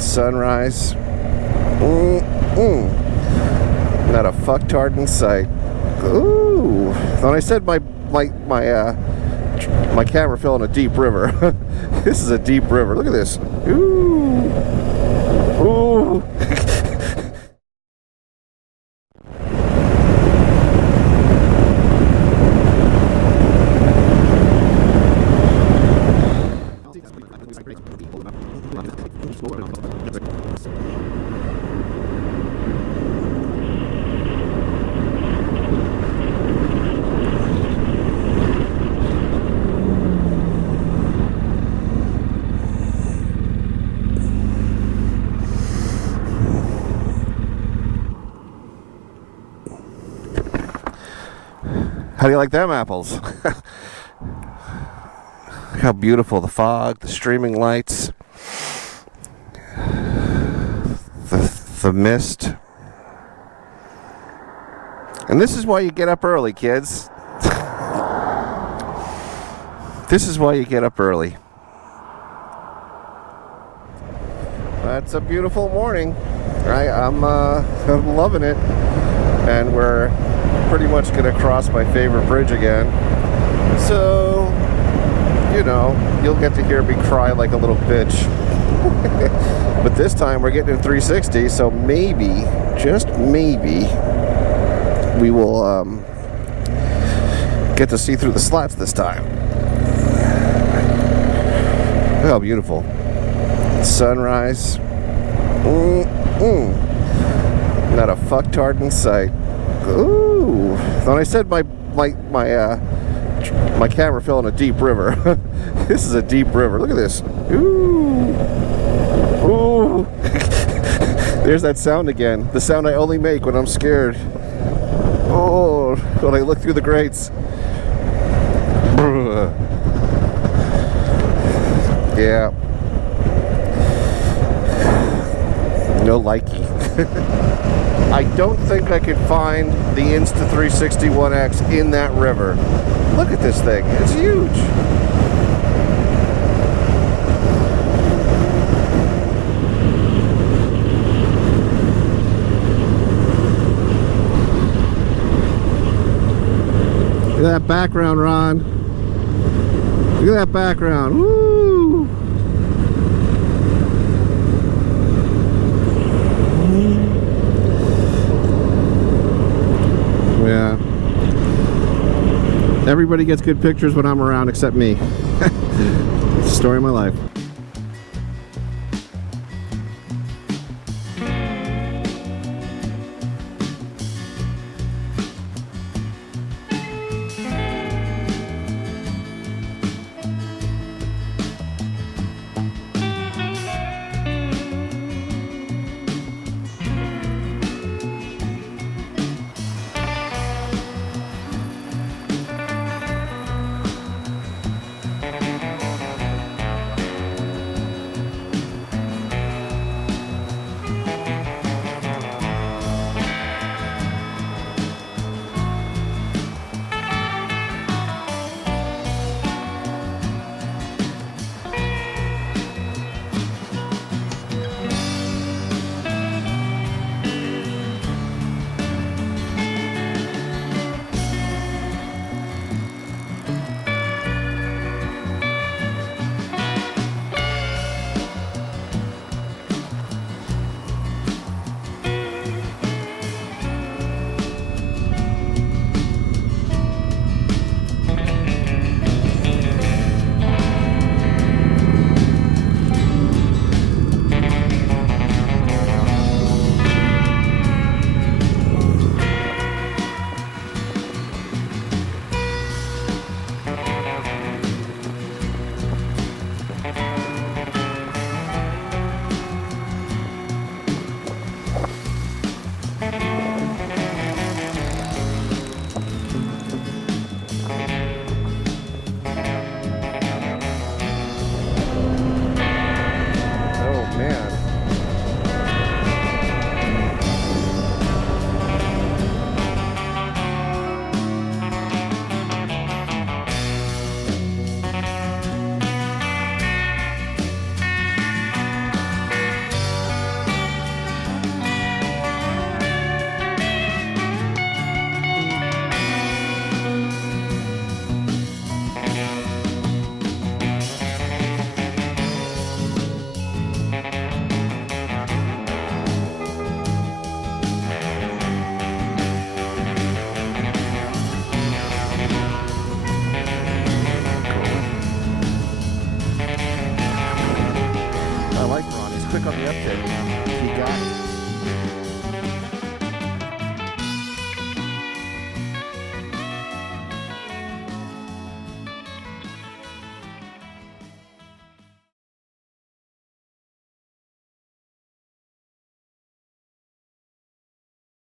Sunrise. Not a fucktard in sight. Ooh. When I said my camera fell in a deep river. This is a deep river. Look at this. Ooh. Ooh. How do you like them apples? How beautiful, the fog, the streaming lights, the mist. And this is why you get up early, kids. This is why you get up early. That's a beautiful morning. I'm loving it. And we're pretty much gonna cross my favorite bridge again. So, you know, you'll get to hear me cry like a little bitch. But this time we're getting in 360, so maybe, just maybe, we will get to see through the slats this time. Look how beautiful. Sunrise. Not a fucktard in sight. Ooh. When I said my camera fell in a deep river. This is a deep river. Look at this. Ooh. Ooh. There's that sound again. The sound I only make when I'm scared. Oh, when I look through the grates. Yeah. No likey. I don't think I could find the Insta360 in that river. Look at this thing. It's huge. Look at that background, Ron. Look at that background. Woo! Yeah. Everybody gets good pictures when I'm around except me. It's the story of my life.